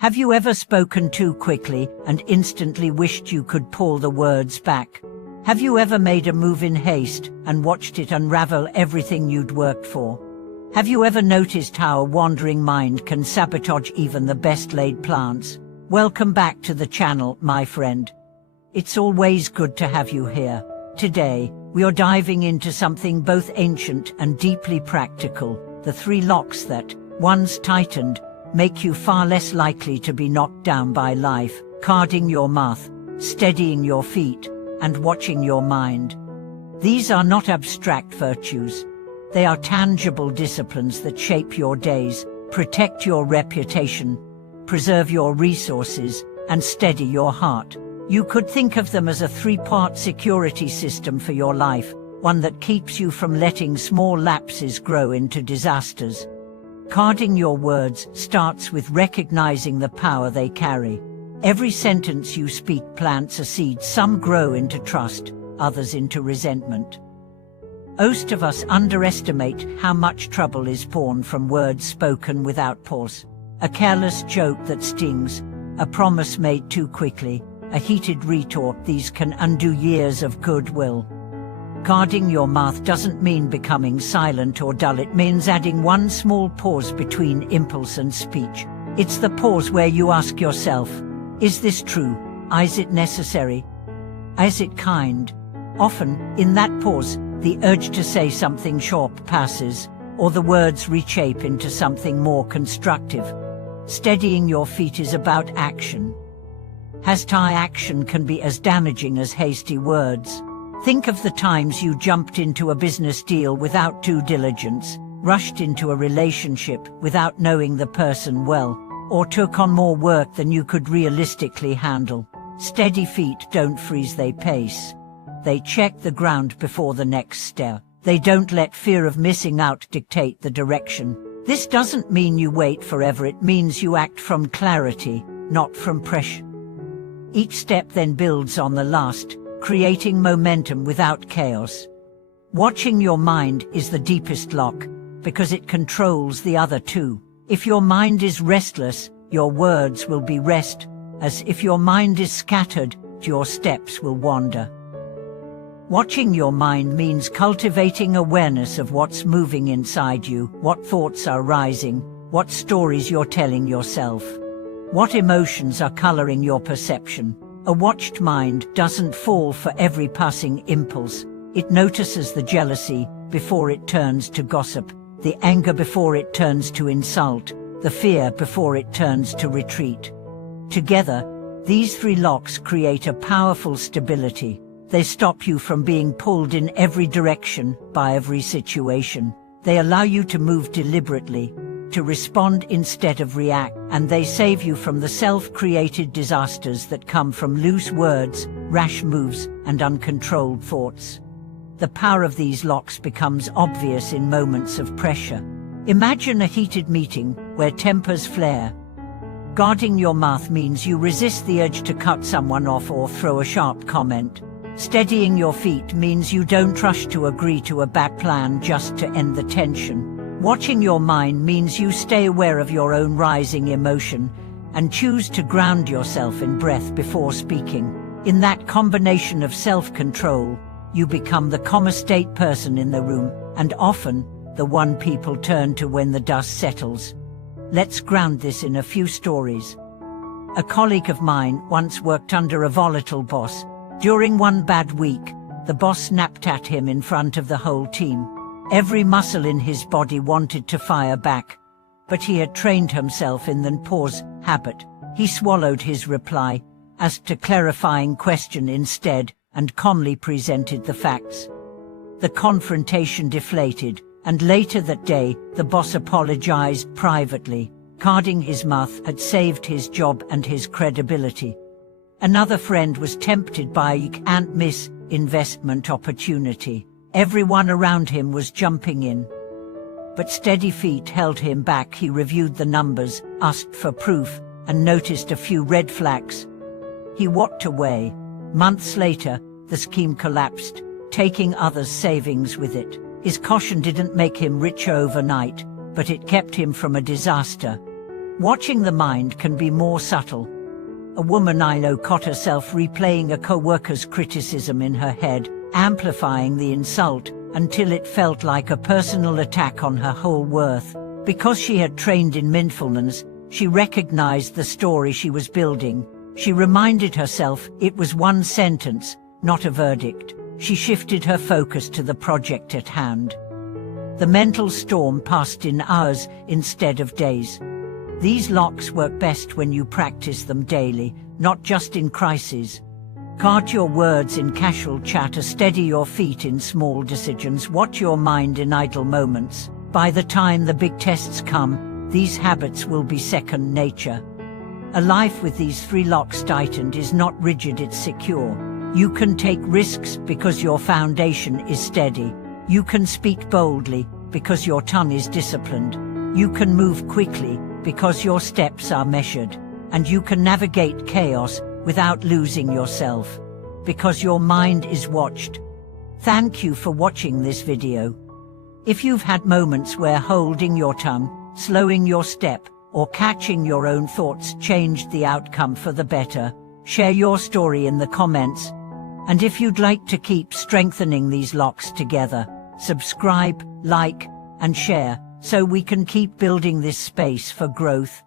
Have you ever spoken too quickly and instantly wished you could pull the words back? Have you ever made a move in haste and watched it unravel everything you'd worked for? Have you ever noticed how a wandering mind can sabotage even the best-laid plans? Welcome back to the channel, my friend. It's always good to have you here. Today, we are diving into something both ancient and deeply practical, the 3 locks that, once tightened, make you far less likely to be knocked down by life: guarding your mouth, steadying your feet, and watching your mind. These are not abstract virtues. They are tangible disciplines that shape your days, protect your reputation, preserve your resources, and steady your heart. You could think of them as a 3-part security system for your life, one that keeps you from letting small lapses grow into disasters. Guarding your words starts with recognizing the power they carry. Every sentence you speak plants a seed. Some grow into trust, others into resentment. Most of us underestimate how much trouble is born from words spoken without pause. A careless joke that stings, a promise made too quickly, a heated retort. These can undo years of goodwill. Guarding your mouth doesn't mean becoming silent or dull. It means adding one small pause between impulse and speech. It's the pause where you ask yourself, is this true? Is it necessary? Is it kind? Often, in that pause, the urge to say something sharp passes, or the words reshape into something more constructive. Steadying your feet is about action. Hasty action can be as damaging as hasty words. Think of the times you jumped into a business deal without due diligence, rushed into a relationship without knowing the person well, or took on more work than you could realistically handle. Steady feet don't freeze, they pace. They check the ground before the next step. They don't let fear of missing out dictate the direction. This doesn't mean you wait forever. It means you act from clarity, not from pressure. Each step then builds on the last, creating momentum without chaos. Watching your mind is the deepest lock, because it controls the other 2. If your mind is restless, your words will be rest, as if your mind is scattered, your steps will wander. Watching your mind means cultivating awareness of what's moving inside you, what thoughts are rising, what stories you're telling yourself, what emotions are coloring your perception. A watched mind doesn't fall for every passing impulse. It notices the jealousy before it turns to gossip, the anger before it turns to insult, the fear before it turns to retreat. Together, these 3 locks create a powerful stability. They stop you from being pulled in every direction by every situation. They allow you to move deliberately, to respond instead of react, and they save you from the self-created disasters that come from loose words, rash moves, and uncontrolled thoughts. The power of these locks becomes obvious in moments of pressure. Imagine a heated meeting where tempers flare. Guarding your mouth means you resist the urge to cut someone off or throw a sharp comment. Steadying your feet means you don't rush to agree to a bad plan just to end the tension. Watching your mind means you stay aware of your own rising emotion and choose to ground yourself in breath before speaking. In that combination of self-control, you become the calm state person in the room, and often, the one people turn to when the dust settles. Let's ground this in a few stories. A colleague of mine once worked under a volatile boss. During one bad week, the boss snapped at him in front of the whole team. Every muscle in his body wanted to fire back, but he had trained himself in the pause habit. He swallowed his reply, asked a clarifying question instead, and calmly presented the facts. The confrontation deflated, and later that day, the boss apologized privately. Guarding his mouth had saved his job and his credibility. Another friend was tempted by a can't-miss investment opportunity. Everyone around him was jumping in. But steady feet held him back. He reviewed the numbers, asked for proof, and noticed a few red flags. He walked away. Months later, the scheme collapsed, taking others' savings with it. His caution didn't make him richer overnight, but it kept him from a disaster. Watching the mind can be more subtle. A woman I know caught herself replaying a co-worker's criticism in her head, amplifying the insult until it felt like a personal attack on her whole worth. Because she had trained in mindfulness, she recognized the story she was building. She reminded herself it was one sentence, not a verdict. She shifted her focus to the project at hand. The mental storm passed in hours instead of days. These locks work best when you practice them daily, not just in crises. Cart your words in casual chatter, steady your feet in small decisions, watch your mind in idle moments. By the time the big tests come, these habits will be second nature. A life with these 3 locks tightened is not rigid, it's secure. You can take risks because your foundation is steady. You can speak boldly because your tongue is disciplined. You can move quickly because your steps are measured. And you can navigate chaos without losing yourself, because your mind is watched. Thank you for watching this video. If you've had moments where holding your tongue, slowing your step, or catching your own thoughts changed the outcome for the better, share your story in the comments. And if you'd like to keep strengthening these locks together, subscribe, like, and share, so we can keep building this space for growth,